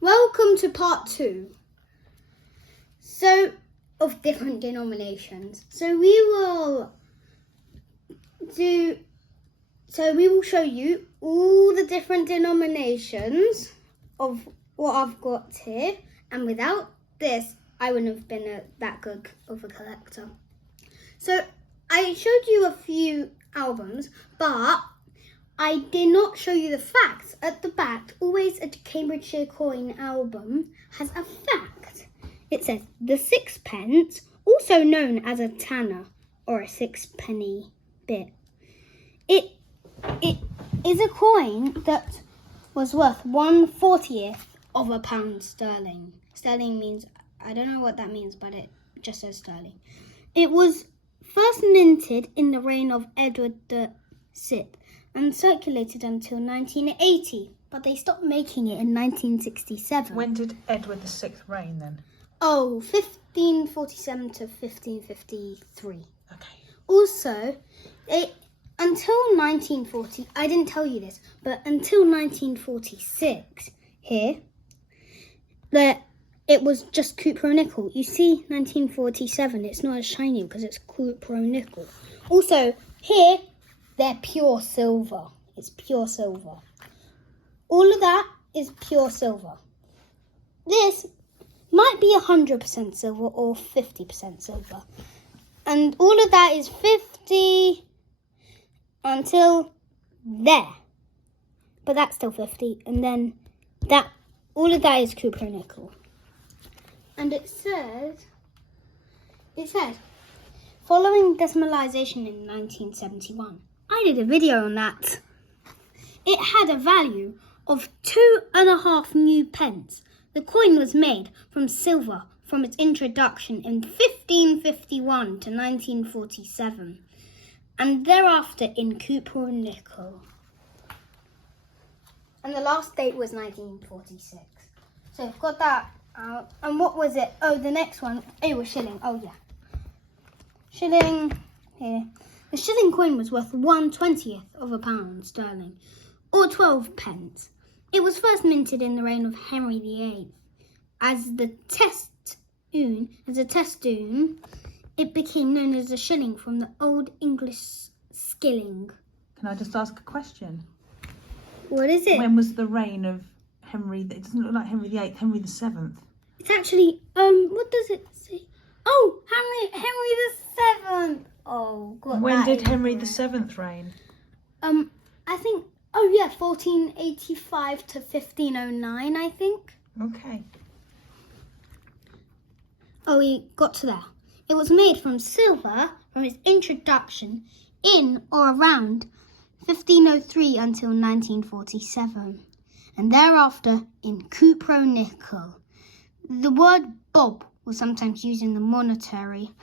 Welcome to part 2. Of different denominations. We will show you all the different denominations of what I've got here. And without this, I wouldn't have been that good of a collector. So I showed you a few albums, but I did not show you the facts. At the back, always a Cambridgeshire Coin album has a fact. It says the sixpence, also known as a tanner or a sixpenny bit. It is a coin that was worth 1/40th of a pound sterling. Sterling means, I don't know what that means, but it just says sterling. It was first minted in the reign of Edward VI and circulated until 1980, but they stopped making it in 1967. When did Edward VI reign then? 1547 to 1553. Okay. Also, until 1940, I didn't tell you this, but until 1946 here, it was just cupro nickel. You see 1947, it's not as shiny because it's cupro nickel. Also, here, they're pure silver. It's pure silver. All of that is pure silver. This might be 100% silver or 50% silver. And all of that is 50 until there. But that's still 50. And then all of that is cupro nickel. And it said, following decimalisation in 1971. I did a video on that. It had a value of 2.5 new pence. The coin was made from silver from its introduction in 1551 to 1947, and thereafter in cupro nickel. And the last date was 1946. So I've got that out. And what was it? Oh, the next one. It was shilling. Oh, yeah. Shilling here. The shilling coin was worth 1/20th of a pound sterling, or 12 pence. It was first minted in the reign of Henry VIII. As a testoon, it became known as a shilling from the Old English skilling. Can I just ask a question? What is it? When was the reign of Henry? It doesn't look like Henry VIII. Henry VII. It's actually what does it say? Oh, Henry VII. Oh, got When that did Henry incorrect. VII reign? I think. Oh yeah, 1485 to 1509. I think. Okay. Oh, we got to there. It was made from silver from its introduction in or around 1503 until 1947, and thereafter in cupro nickel. The word bob was sometimes used in the monetary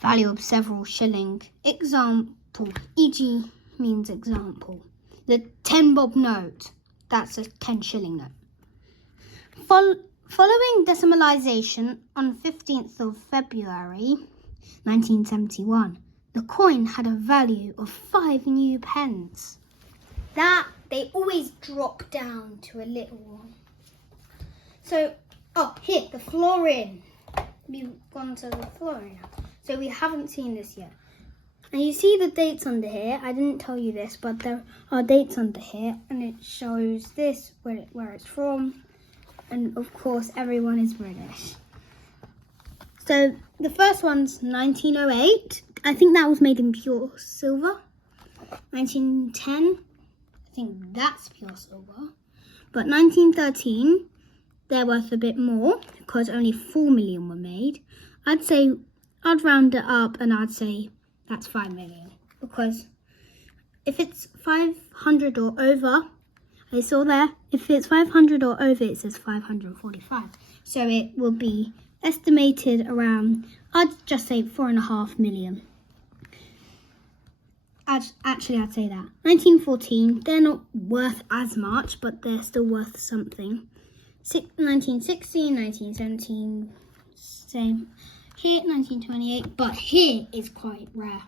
value of several shilling. Example, e.g. means example. The 10 bob note, that's a 10 shilling note. Following decimalisation on 15th of February 1971, the coin had a value of 5 new pence. That, they always drop down to a little one. So, here, the florin. We've gone to the florin now. So we haven't seen this yet. And you see the dates under here. I didn't tell you this, but there are dates under here. And it shows this, where it's from. And of course, everyone is British. So the first one's 1908. I think that was made in pure silver. 1910. I think that's pure silver. But 1913, they're worth a bit more because only 4 million were made. I'd round it up and I'd say that's 5 million. Because if it's 500 or over, I saw there, if it's 500 or over, it says 545. So it will be estimated around, I'd just say 4.5 million. Actually, I'd say that. 1914, they're not worth as much, but they're still worth something. 1916, 1917, same. Here, 1928, but here is quite rare.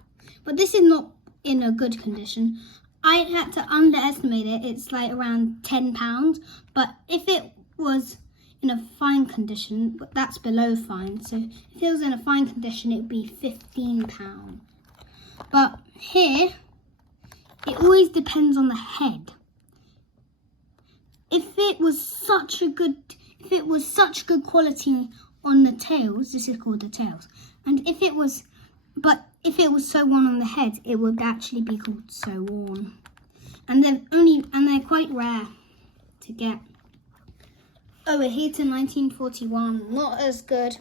But this is not in a good condition. I had to underestimate it. It's like around £10. But if it was in a fine condition, but that's below fine. So if it was in a fine condition, it would be £15. But here, it always depends on the head. If it was such good quality on the tails, this is called the tails. And if it was so worn on the head, it would actually be called so worn. And they're quite rare to get. Oh, we're here to 1941. Not as good.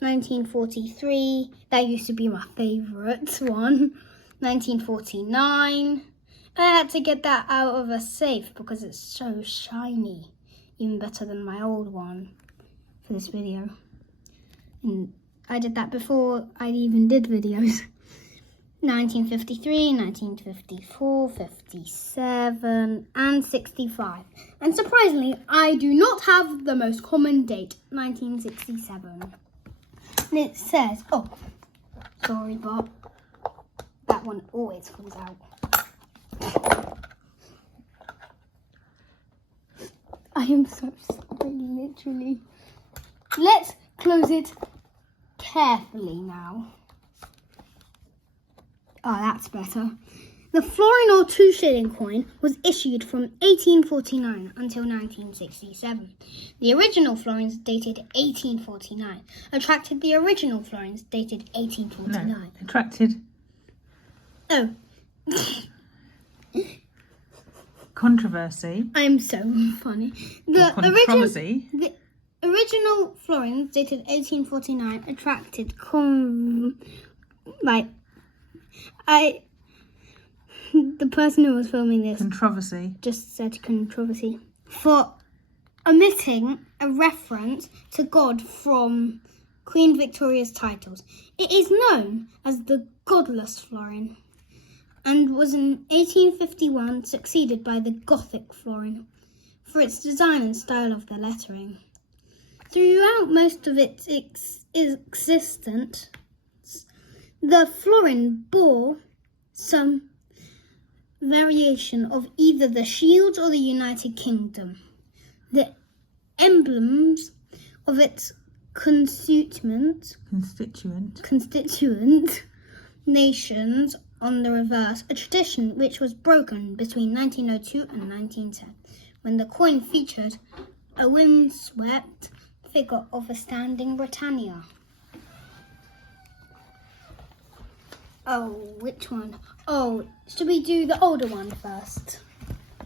1943. That used to be my favourite one. 1949. I had to get that out of a safe because it's so shiny. Even better than my old one for this video. And I did that before I even did videos. 1953, 1954, 57, and 65. And surprisingly, I do not have the most common date, 1967. And it says, oh, sorry, but that one always falls out. I am so sorry, literally. Let's close it carefully now. Oh, that's better. The florin or 2 shilling coin was issued from 1849 until 1967. The original florins dated 1849 attracted the original florins dated 1849. No, attracted. Oh. Controversy. I'm so funny. The original florins dated 1849 attracted the person who was filming this Controversy. just said controversy for omitting a reference to God from Queen Victoria's titles. It is known as the godless florin and was in 1851 succeeded by the Gothic florin for its design and style of the lettering. Throughout most of its existence, the florin bore some variation of either the shield or the United Kingdom. The emblems of its constituent nations on the reverse, a tradition which was broken between 1902 and 1910, when the coin featured a windswept figure of a standing Britannia. Oh, which one? Oh, should we do the older one first?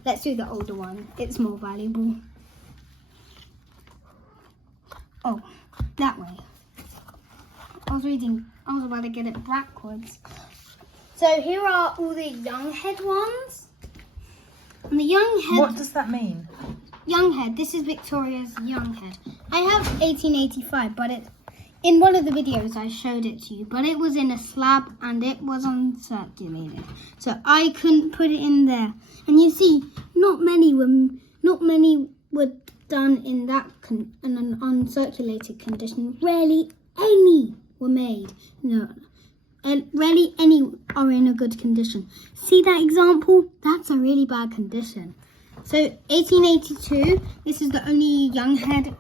Let's do the older one. It's more valuable. Oh, that way. I was about to get it backwards. So here are all the young head ones. And the young head... What does that mean? Young head. This is Victoria's young head. I have 1885, but in one of the videos I showed it to you, but it was in a slab and it was uncirculated, so I couldn't put it in there. And you see, not many were done in in an uncirculated condition. Rarely any were made. No, and rarely any are in a good condition. See that example? That's a really bad condition. So 1882. This is the only young head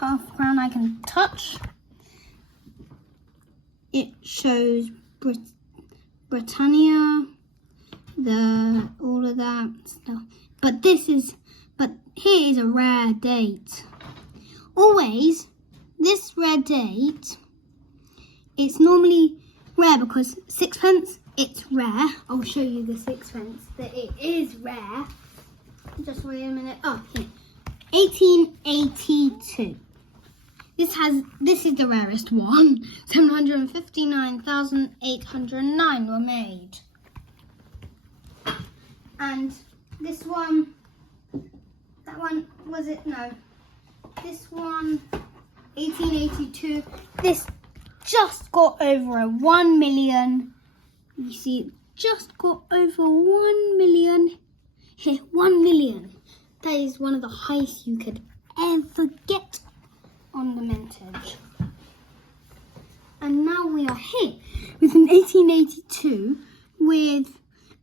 half crown I can touch. It shows Britannia, all of that stuff. But here is a rare date. Always, this rare date, it's normally rare because sixpence, it's rare. I'll show you the sixpence, that it is rare. Just wait a minute. Oh, here. 1882. This is the rarest one. 759,809 were made. And this one, that one, was it? No. This one, 1882, this just got over 1 million. You see, just got over 1 million. Here, 1 million. That is one of the highest you could ever get on the mintage. And now we are here with an 1882 with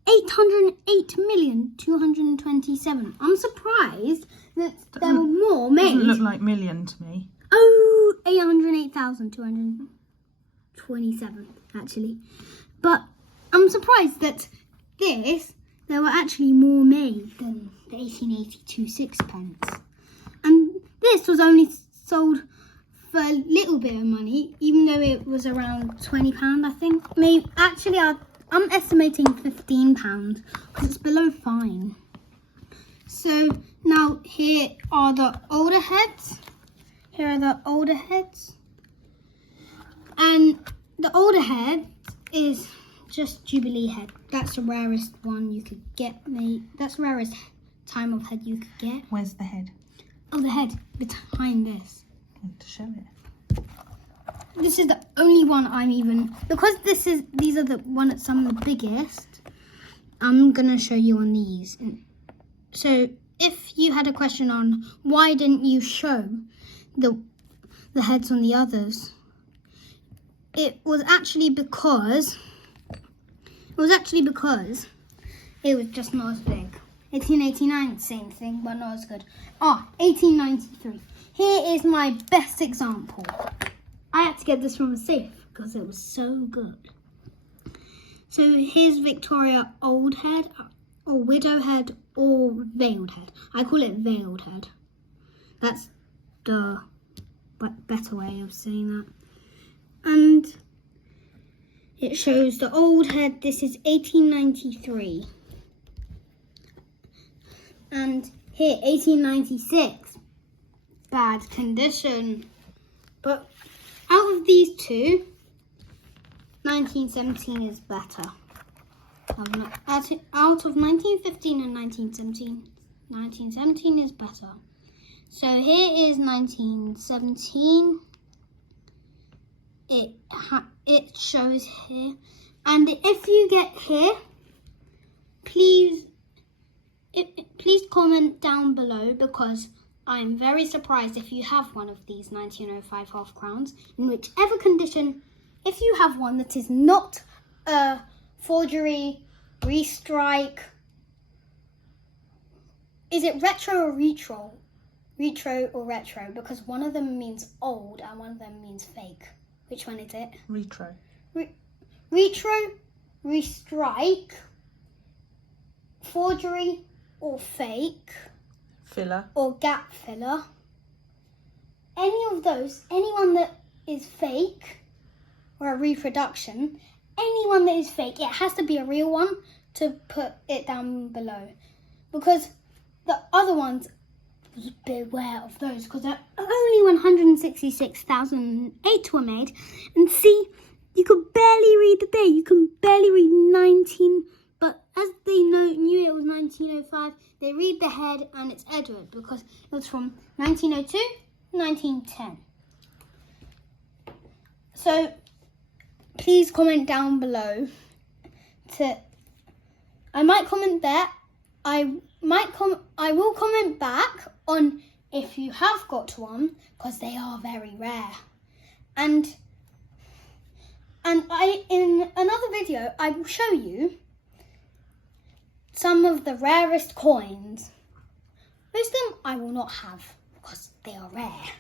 808,227. I'm surprised that there were more made. doesn't look like million to me. Oh, 808,227 actually. But I'm surprised that there were actually more made than the 1882 sixpence. And this was only sold for a little bit of money, even though it was around £20, I think. Maybe actually, I'm estimating £15 because it's below fine. So now here are the older heads. Here are the older heads. And the older head is just Jubilee head. That's the rarest one you could get. That's the rarest time of head you could get. Where's the head? Oh, the head behind this. To show it. This is the only one because these are some of the biggest. I'm gonna show you on these. So if you had a question on why didn't you show the heads on the others, it was actually because it was just not as big. 1889, same thing, but not as good. 1893. Here is my best example. I had to get this from a safe because it was so good. So here's Victoria Old Head, or Widow Head, or Veiled Head. I call it Veiled Head. That's the better way of saying that. And it shows the old head. This is 1893. And here, 1896. Bad condition. But out of these two, 1917 is better. Out of 1915 and 1917, 1917 is better. So here is 1917. It shows here. And if you get here, please comment down below, because I'm very surprised if you have one of these 1905 half crowns, in whichever condition. If you have one that is not a forgery, restrike, is it retro or retro? Retro or retro? Because one of them means old and one of them means fake. Which one is it? Retro. Retro, restrike, forgery or fake. Filler. Or gap filler. Any of those, anyone that is fake or a reproduction, anyone that is fake, it has to be a real one to put it down below. Because the other ones, beware of those, because only 166,008 were made. And see, you could barely read the day. You can barely read 19, but as they knew it was 1905, they read the head and it's Edward, because it was from 1902 to 1910. So please comment down below. I might comment there. I will comment back on if you have got one, because they are very rare. And in another video, I will show you some of the rarest coins. Most of them I will not have because they are rare,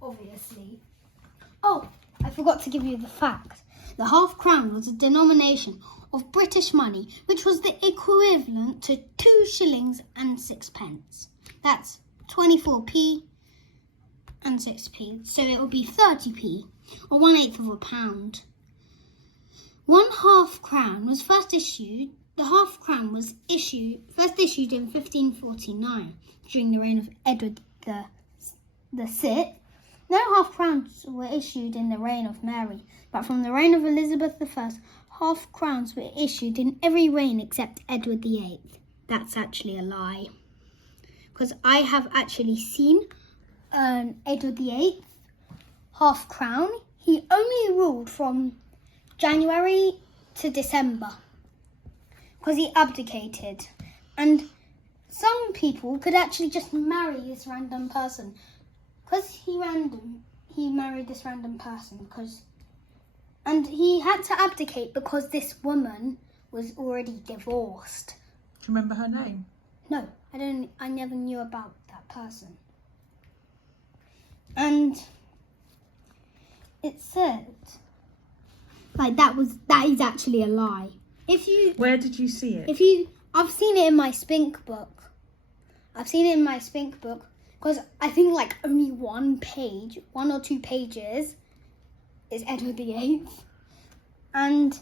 obviously. Oh, I forgot to give you the fact. The half crown was a denomination of British money, which was the equivalent to 2 shillings and 6pence. That's 24p and 6p. So it will be 30p, or 1/8 of a pound. One half crown was first issued. The half crown was first issued in 1549 during the reign of Edward the Sixth. No half crowns were issued in the reign of Mary, but from the reign of Elizabeth I, half crowns were issued in every reign except Edward VIII. That's actually a lie, because I have actually seen Edward VIII half crown. He only ruled from January to December, because he abdicated. And some people could actually just marry this random person. Because he married this random person. And he had to abdicate because this woman was already divorced. Do you remember her name? No, I never knew about that person. And it said, like, that is actually a lie. Where did you see it? I've seen it in my Spink book. Because I think like only one or two pages is Edward VIII. And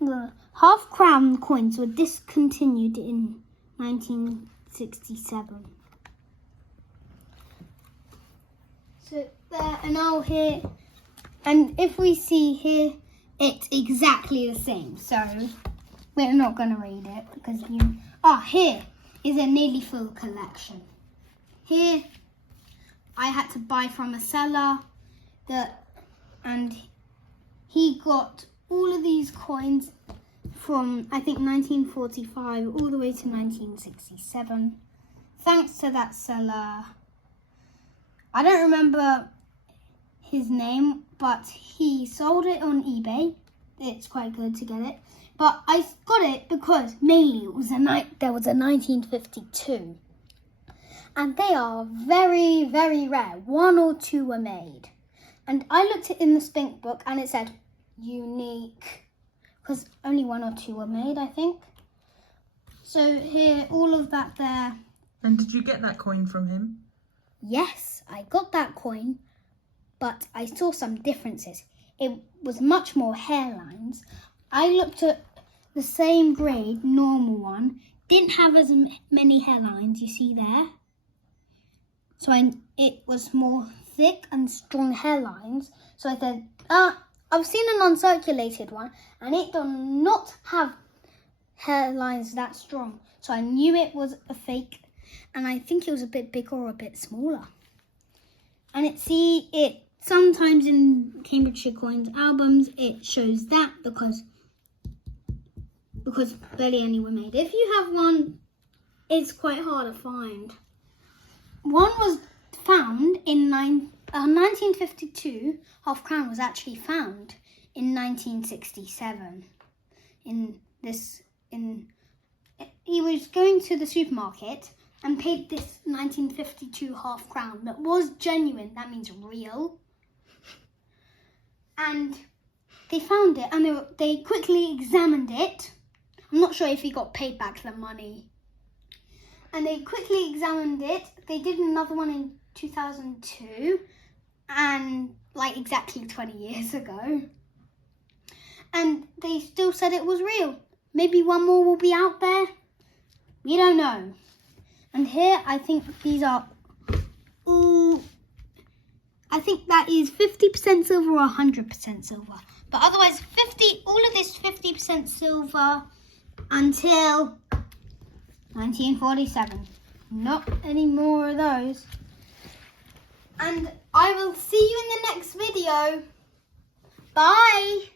the half-crown coins were discontinued in 1967. So there, and now here, and if we see here, it's exactly the same. So we're not going to read it because here is a nearly full collection. Here, I had to buy from a seller and he got all of these coins from, I think, 1945 all the way to 1967. Thanks to that seller. I don't remember his name, but he sold it on eBay. It's quite good to get it. But I got it because mainly there was a 1952. And they are very, very rare. 1 or 2 were made. And I looked in the Spink book and it said unique. Because only 1 or 2 were made, I think. So here, all of that there. And did you get that coin from him? Yes, I got that coin. But I saw some differences. It was much more hairlines. I looked at the same grade, normal one. Didn't have as many hairlines, you see there. So it was more thick and strong hairlines. So I said, I've seen an uncirculated one and it does not have hairlines that strong. So I knew it was a fake and I think it was a bit bigger or a bit smaller. And it sometimes in Cambridgeshire Coin's albums, it shows that because barely any were made. If you have one, it's quite hard to find. One was found in 1952. Half crown was actually found in 1967. He was going to the supermarket and paid this 1952 half crown that was genuine. That means real. And they found it and they quickly examined it. I'm not sure if he got paid back the money. And they quickly examined it. They did another one in 2002 and like exactly 20 years ago. And they still said it was real. Maybe one more will be out there. We don't know. And here I think these are I think that is 50% silver or 100% silver. But otherwise all of this 50% silver until 1947. Not any more of those. And I will see you in the next video. Bye.